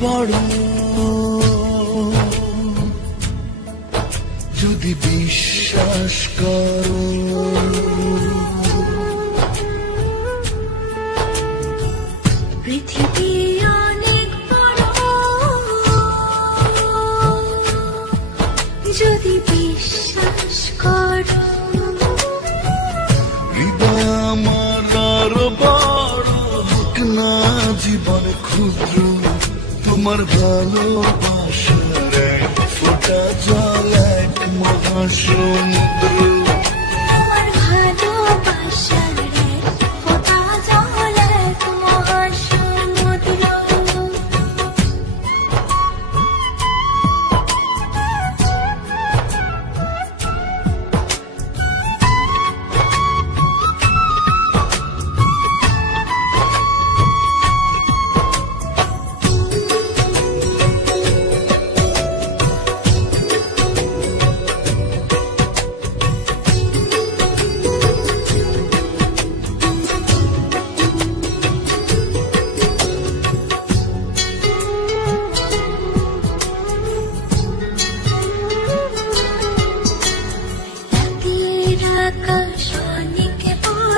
বড়। যদি বিশ্বাস করো। পৃথিবী অনেক বড়। যদি বিশ্বাস করো। আমার বড়। হোক না জীবন ক্ষুদ্র। তোমার ভালোবাসার এক ফোটা জল এক মহাসমুদ্র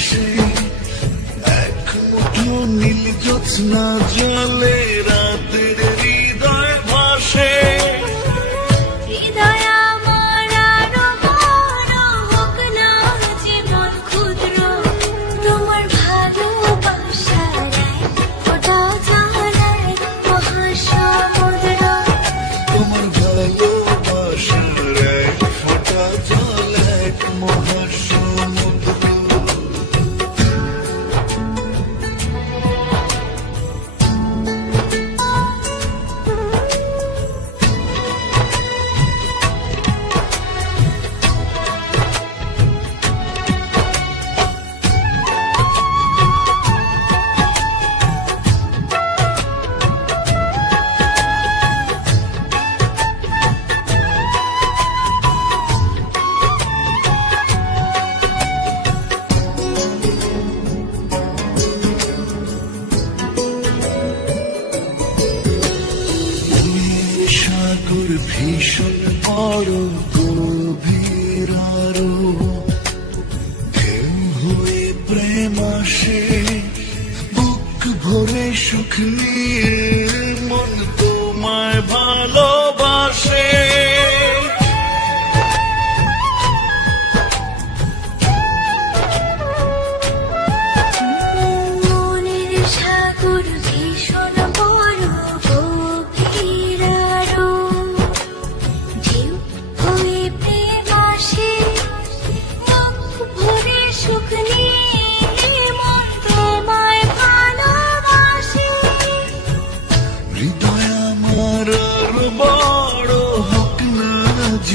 হাসে এক মুঠো নীল জ্যোৎস্না জলে রাতের ভীষণ বড় গভীর আরও হয়ে প্রেম আসে বুক ভরে সুখ নিয়ে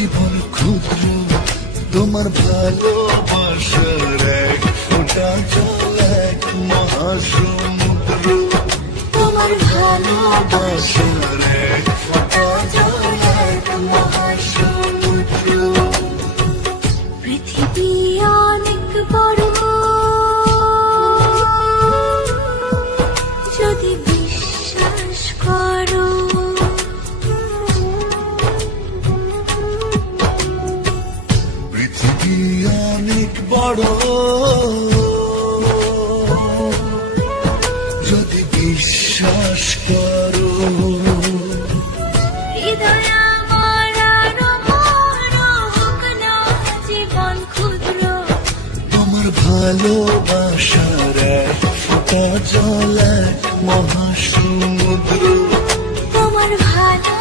জীবন ক্ষুদ্র তোমার ভালোবাসার এক ওটা জল এক মহাসমুদ্র। তোমার ভালোবাসা বড় যদি বিশ্বাস করো। তোমার ভালোবাসার ফোঁটা জল মহাসমুদ্র। তোমার ভালোবাসা